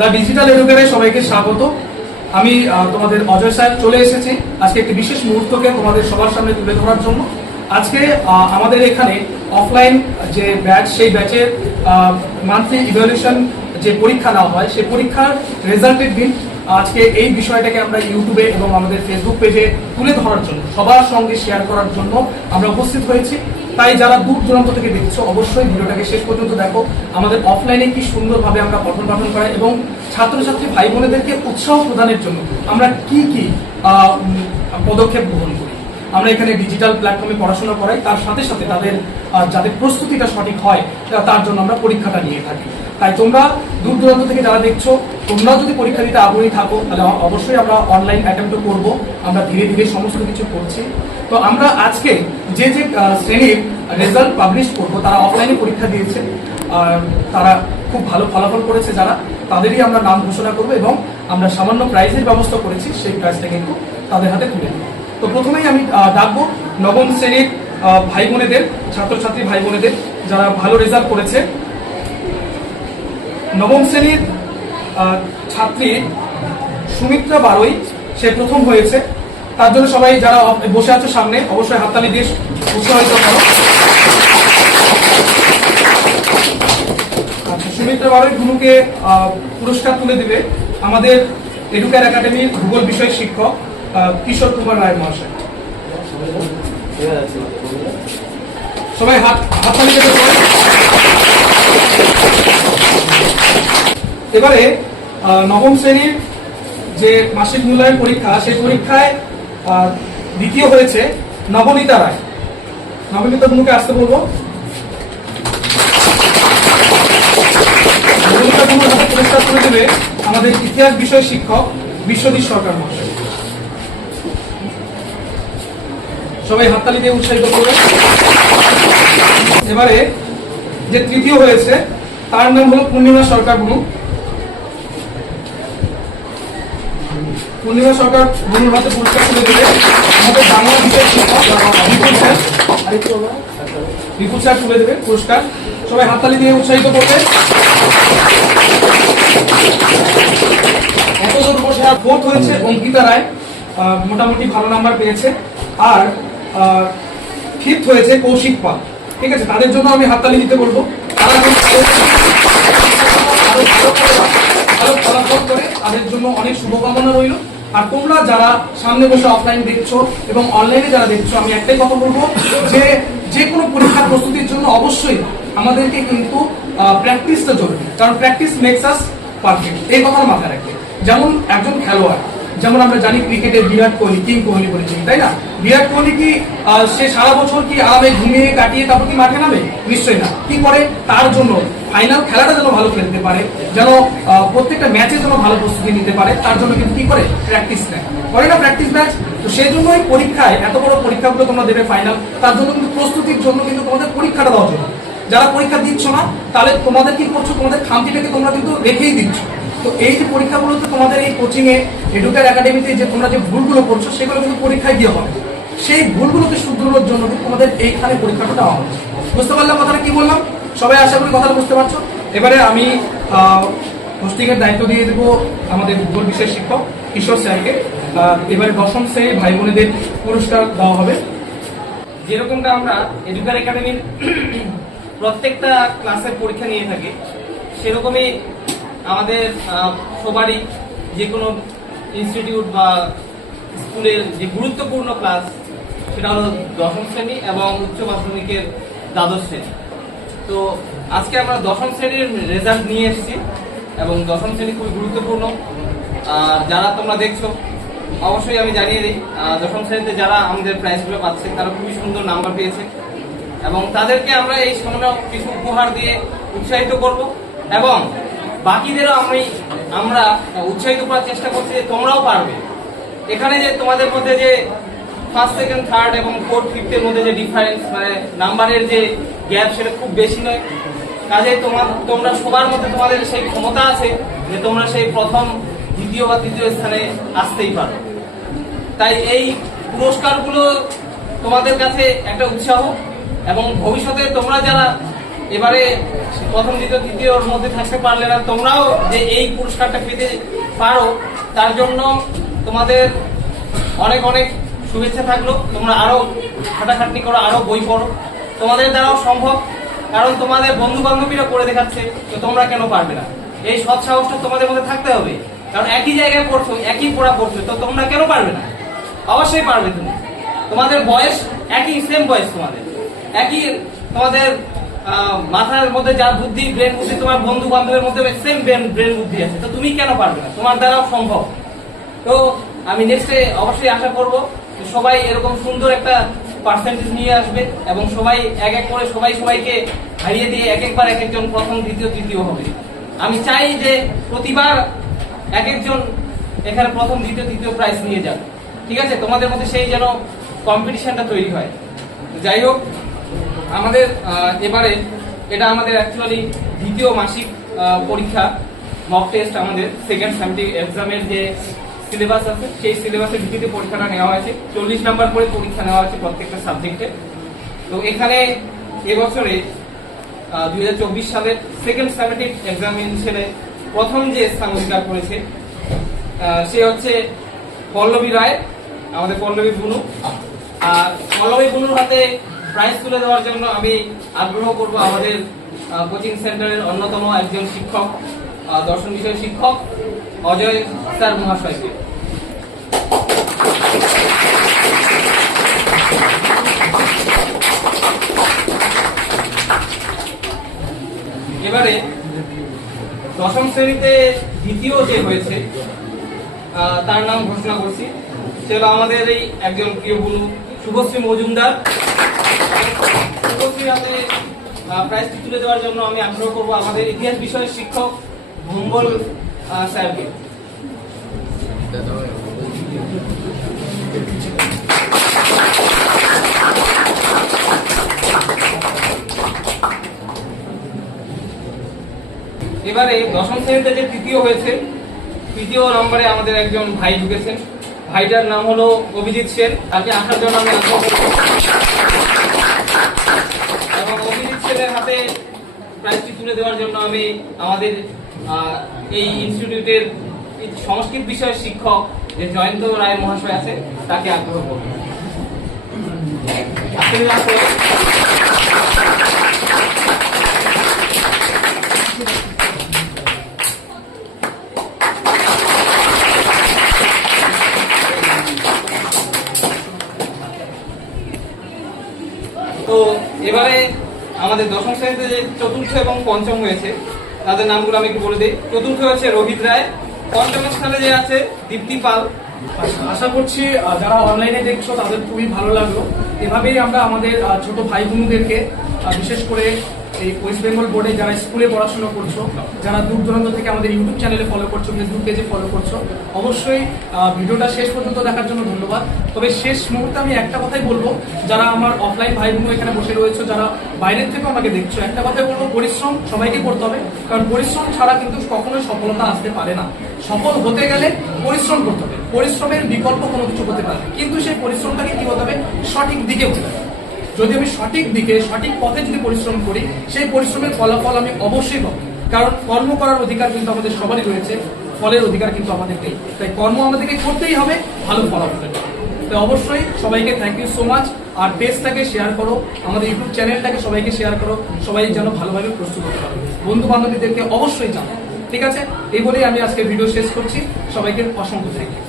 The digital এডুকেশনে সবাইকে স্বাগত। আমি তোমাদের অজয় স্যার চলে এসেছি আজকে একটি বিশেষ মুহূর্তকে তোমাদের সবার সামনে তুলে ধরার জন্য। আজকে আমাদের এখানে অফলাইন যে ব্যাচ, সেই ব্যাচের মান্থলি ইভ্যালুয়েশন যে পরীক্ষা নেওয়া হয়, সেই পরীক্ষার রেজাল্টের দিন। আজকে এই বিষয়টাকে আমরা ইউটিউবে এবং আমাদের ফেসবুক পেজে তুলে ধরার জন্য, সবার সঙ্গে শেয়ার করার জন্য আমরা উপস্থিত হয়েছি। তাই যারা দূর দূরান্ত থেকে দেখছো, অবশ্যই ভিডিওটাকে শেষ পর্যন্ত দেখো। আমাদের অফলাইনে কি সুন্দরভাবে আমরা পঠন পাঠন করাই এবং ছাত্রছাত্রী ভাই বোনেদেরকে উৎসাহ প্রদানের জন্য আমরা কি কি পদক্ষেপ গ্রহণ করি। আমরা এখানে ডিজিটাল প্ল্যাটফর্মে পড়াশোনা করাই, তার সাথে সাথে তাদের যাতে প্রস্তুতিটা সঠিক হয় তার জন্য আমরা পরীক্ষাটা নিয়ে থাকি। তাই তোমরা দূর দূরান্ত থেকে যারা দেখছো, তোমরা যদি পরীক্ষা দিতে আগ্রহী থাকো, তাহলে অবশ্যই আমরা অনলাইন অ্যাটেম্পট করবো। আমরা ধীরে ধীরে সমস্ত কিছু করছি। তো আমরা আজকে যে যে শ্রেণীর রেজাল্ট পাবলিশ করবো, তারা অফলাইনে পরীক্ষা দিয়েছে, তারা খুব ভালো ফলাফল করেছে যারা, তাদেরই আমরা নাম ঘোষণা করবো এবং আমরা সামান্য প্রাইজের ব্যবস্থা করেছি, সেই প্রাইজটা কিন্তু তাদের হাতে তুলে দেবো। তো প্রথমেই আমি ডাকবো নবম শ্রেণীর ভাই বোনেদের, ছাত্রছাত্রী ভাই বোনেদের যারা ভালো রেজাল্ট করেছে। নবম শ্রেণীর ছাত্রী সুমিত্রা বারোই, সে প্রথম হয়েছে। তার জন্য সবাই যারা বসে আছে সামনে, অবশ্যই হাততালি দিয়ে উৎসাহিত করো। আচ্ছা, সুমিত্রা বারোই গুরুকে পুরস্কার তুলে দিবে আমাদের এডুকেয়ার একাডেমির ভূগোল বিষয় শিক্ষক কিশোর কুমার রায় মহাশয়। সবাই হাততালি দিয়ে এবারে নবম শ্রেণীর যে মাসিক মূল্যায়ন পরীক্ষা, সেই পরীক্ষায় দ্বিতীয় হয়েছে নবনীতা রায়। নবনীতা গুরুকে আসতে বলবো। নবনীতা গুরুর হাতে পুরস্কার তুলে দেবে আমাদের ইতিহাস বিষয় শিক্ষক বিশ্বজিৎ সরকার মহাশয়। সবাই হাততালি দিয়ে উৎসাহিত করবে। এবারে যে তৃতীয় হয়েছে, তার নাম হলো পূর্ণিমা সরকার গুরু। পূর্ণিমা সরকার গুরুর হাতে পুরস্কার তুলে দেবে আমাদের বাংলা বিষয় শিক্ষক বিপুল স্যার তুলে দেবে পুরস্কার। সবাই হাততালি দিয়ে উৎসাহিত করবে। এতদূর বসে আর ফোর্থ হয়েছে অঙ্কিতা রায়, মোটামুটি ভালো নাম্বার পেয়েছে। আর ফিফথ হয়েছে কৌশিক পাল। ঠিক আছে, তাদের জন্য আমি হাততালি দিতে বলবো। তারা ভালো ফলাফল করে, তাদের জন্য অনেক শুভকামনা রইল। আর তোমরা যারা সামনে বসে অফলাইন দেখছো এবং অনলাইনে যারা দেখছো, আমি একটাই কথা বলবো যে কোনো পরীক্ষার প্রস্তুতির জন্য অবশ্যই আমাদেরকে কিন্তু প্র্যাকটিসটা জরুরি, কারণ প্র্যাকটিস মেক্স আস পারফেক্ট। এই কথা মাথায় রাখবে। যেমন একজন খেলোয়াড়, যেমন আমরা জানি ক্রিকেটে বিরাট কোহলি, কিং কোহলি বলেছি, তাই না? বিরাট কোহলি কি সে সারা বছর কি আরামে ঘুমিয়ে কাটিয়ে তারপর কি মাঠে নামে? নিশ্চয়ই না। কি করে? তার জন্য ফাইনাল খেলাটা যেন ভালো খেলতে পারে, যেন প্রত্যেকটা ম্যাচে যেন ভালো প্রস্তুতি নিতে পারে, তার জন্য কিন্তু কি করে? প্র্যাকটিস নেয়, করে না প্র্যাকটিস ম্যাচ। তো সেই জন্যই পরীক্ষায়, এত বড় পরীক্ষাগুলো তোমরা দেবে ফাইনাল, তার জন্য কিন্তু প্রস্তুতির জন্য কিন্তু তোমাদের পরীক্ষাটা দেওয়া জন্য। যারা পরীক্ষা দিচ্ছ না, তাহলে তোমাদের কি করছো? তোমাদের খামতিটাকে তোমরা কিন্তু রেখেই দিচ্ছ। তো এই যে পরীক্ষাগুলোতে তোমাদের এই কোচিং এ, এডুকেয়ার একাডেমিতে যে তোমরা যে ভুলগুলো করছো, সেগুলো কিন্তু পরীক্ষায় দিয়ে হবে। সেই ভুলগুলোকে শুধরানোর জন্য কিন্তু তোমাদের এইখানে পরীক্ষাটা দেওয়া হবে। বুঝতে পারলাম কথাটা কি বললাম? সবাই আশা করি কথাটা বুঝতে পারছো। এবারে আমি হোস্টিং এর দায়িত্ব দিয়ে দেবো আমাদের ভূগোল বিষয় শিক্ষক কিশোর স্যারকে। এবারে দশম শ্রেণীর ভাই বোনেদের পুরস্কার দেওয়া হবে। যেরকমটা আমরা এডুকেয়ার একাডেমির প্রত্যেকটা ক্লাসের পরীক্ষা নিয়ে থাকি, সেরকমই আমাদের সবারই যে কোনো ইনস্টিটিউট বা স্কুলের যে গুরুত্বপূর্ণ ক্লাস, সেটা হলো দশম শ্রেণী এবং উচ্চ মাধ্যমিকের দ্বাদশ শ্রেণী। তো আজকে আমরা দশম শ্রেণীর রেজাল্ট নিয়ে এসেছি এবং দশম শ্রেণী খুবই গুরুত্বপূর্ণ। যারা তোমরা দেখছো, অবশ্যই আমি জানিয়ে দিই, দশম শ্রেণীতে যারা আমাদের প্রাইজগুলো পাচ্ছে, তারা খুবই সুন্দর নাম্বার পেয়েছে এবং তাদেরকে আমরা এই সামনে কিছু উপহার দিয়ে উৎসাহিত করব এবং বাকিদেরও আমরা উৎসাহিত করার চেষ্টা করছি যে তোমরাও পারবে। এখানে যে তোমাদের মধ্যে যে ফার্স্ট, সেকেন্ড, থার্ড এবং ফোর্থ, ফিফথের মধ্যে যে ডিফারেন্স, মানে নাম্বারের যে গ্যাপ, সেটা খুব বেশি নয়। কাজে তোমরা সবার মধ্যে তোমাদের সেই ক্ষমতা আছে যে তোমরা সেই প্রথম, দ্বিতীয় বা তৃতীয় স্থানে আসতেই পারো। তাই এই পুরস্কারগুলো তোমাদের কাছে একটা উৎসাহ এবং ভবিষ্যতে তোমরা যারা এবারে প্রথম দ্বিতীয় তৃতীয়র মধ্যে থাকতে পারলে না, তোমরাও যে এই পুরস্কারটা পেতে পারো তার জন্য তোমাদের অনেক অনেক শুভেচ্ছা থাকলো। তোমরা আরো খাটাখাটনি করো, আরো বই পড়ো, তোমাদের দ্বারাও সম্ভব। কারণ তোমাদের বন্ধু বান্ধবীরা করে দেখাচ্ছে, তো তোমরা কেন পারবে না? এই সৎ সাহসটা তোমাদের মধ্যে থাকতে হবে। কারণ একই জায়গায় পড়ছো, একই পড়া পড়ছো, তো তোমরা কেন পারবে না? অবশ্যই পারবে তুমি। তোমাদের বয়স একই, সেম বয়স, তোমাদের একই, তোমাদের মাথার মধ্যে যা বুদ্ধি, ব্রেন বুদ্ধি, তোমার বন্ধু বান্ধবের মধ্যে সেম ব্রেন বুদ্ধি আছে, তো তুমি কেন পারবে না? তোমার দ্বারাও সম্ভব। তো আমি নেক্সটে অবশ্যই আশা করব সবাই এরকম সুন্দর একটা পার্সেন্টেজ নিয়ে আসবে এবং সবাই এক এক করে সবাইকে হারিয়ে দিয়ে এক একজন প্রথম দ্বিতীয় তৃতীয় হবে। আমি চাই যে প্রতিবার এক একজন এখানে প্রথম দ্বিতীয় তৃতীয় প্রাইজ নিয়ে যাবে। ঠিক আছে, তোমাদের মধ্যে সেই যেন কম্পিটিশনটা তৈরি হয়। যাই হোক, আমাদের এবারে এটা আমাদের অ্যাকচুয়ালি দ্বিতীয় মাসিক পরীক্ষা, মক টেস্ট। আমাদের সেকেন্ড সামেটিভ এক্সামের যে সিলেবাস আছে সেই সিলেবাসের ভিত্তিতে পরীক্ষাটা নেওয়া হয়েছে। 40 নাম্বার করে পরীক্ষা নেওয়া হয়েছে প্রত্যেকটা সাবজেক্টে। তো এখানে এবছরে 2024 সালের সেকেন্ড সামেটিভ এক্সামিনেশনে প্রথম যে স্থান অধিকার করেছে সে হচ্ছে পল্লবী রায়, আমাদের পল্লবী বুনু। আর পল্লবী বুনুর হাতে প্রাইজ তুলে দেওয়ার জন্য আমি আগ্রহ করব আমাদের কোচিং সেন্টারের অন্যতম একজন শিক্ষক, দর্শন বিষয়ের শিক্ষক অজয় স্যার মহাশয়কে। এবারে দশম শ্রেণীতে দ্বিতীয় যে হয়েছে তার নাম ঘোষণা করছি। সে হলো আমাদের এই একজন প্রিয় বুনু শুভশ্রী মজুমদার। শুভশ্রীর হাতে প্রাইজটি তুলে দেওয়ার জন্য আমি আগ্রহ করব আমাদের ইতিহাস বিষয়ের শিক্ষক মঙ্গল স্যারকে। এবারে দশম শ্রেণীতে যে তৃতীয় হয়েছে, তৃতীয় নম্বরে আমাদের একজন ভাই ঢুকেছেন। ভাইটার নাম হলো অভিজিৎ সেন। তাকে আসার জন্য আমি আগ্রহ করব এবং অভিজিৎ সেনের হাতে প্রাইজটি তুলে দেওয়ার জন্য আমি আমাদের এই ইনস্টিটিউটের সংস্কৃত বিষয়ের শিক্ষক যে জয়ন্ত রায় মহাশয় আছে তাকে আগ্রহ করব। তো এবারে আমাদের দশম শ্রেণীতে যে চতুর্থ এবং পঞ্চম হয়েছে তাদের নামগুলো আমি একটু বলে দিই। চতুর্থ হচ্ছে রোহিত রায়, পঞ্চম স্থানে যে আছে দীপ্তি পাল। আশা করছি যারা অনলাইনে দেখছো তাদের খুবই ভালো লাগলো। এভাবেই আমরা আমাদের ছোট ভাই বোনদেরকে, বিশেষ করে এই ওয়েস্ট বেঙ্গল বোর্ডে যারা স্কুলে পড়াশোনা করছো, যারা দূর দূরান্ত থেকে আমাদের ইউটিউব চ্যানেলে ফলো করছো, ফেসবুক পেজে ফলো করছো, অবশ্যই ভিডিওটা শেষ পর্যন্ত দেখার জন্য ধন্যবাদ। তবে শেষ মুহূর্তে আমি একটা কথাই বলবো, যারা আমার অফলাইন ভাই বোন এখানে বসে রয়েছে, যারা বাইরের থেকে আমাকে দেখছো, একটা কথাই বলবো, পরিশ্রম সবাইকে করতে হবে। কারণ পরিশ্রম ছাড়া কিন্তু কখনোই সফলতা আসতে পারে না। সফল হতে গেলে পরিশ্রম করতে হবে, পরিশ্রমের বিকল্প কোনো কিছু হতে পারে, কিন্তু সেই পরিশ্রমটাকে কি হতে হবে, সঠিক দিকে হতে হবে। যদি আমি সঠিক দিকে, সঠিক পথে যদি পরিশ্রম করি, সেই পরিশ্রমের ফলাফল আমি অবশ্যই পাবো। কারণ কর্ম করার অধিকার কিন্তু আমাদের সবারই রয়েছে, ফলের অধিকার কিন্তু আমাদের নেই। তাই কর্ম আমাদেরকে করতেই হবে ভালো ফলাফলের। তাই অবশ্যই সবাইকে থ্যাংক ইউ সো মাচ। আর পেজটাকে শেয়ার করো, আমাদের ইউটিউব চ্যানেলটাকে সবাইকে শেয়ার করো, সবাই যেন ভালোভাবে প্রস্তুত হতে পারো। বন্ধু বান্ধবীদেরকে অবশ্যই জানো। ঠিক আছে, এই বলেই আমি আজকে ভিডিও শেষ করছি। সবাইকে অসংখ্য থ্যাংক ইউ।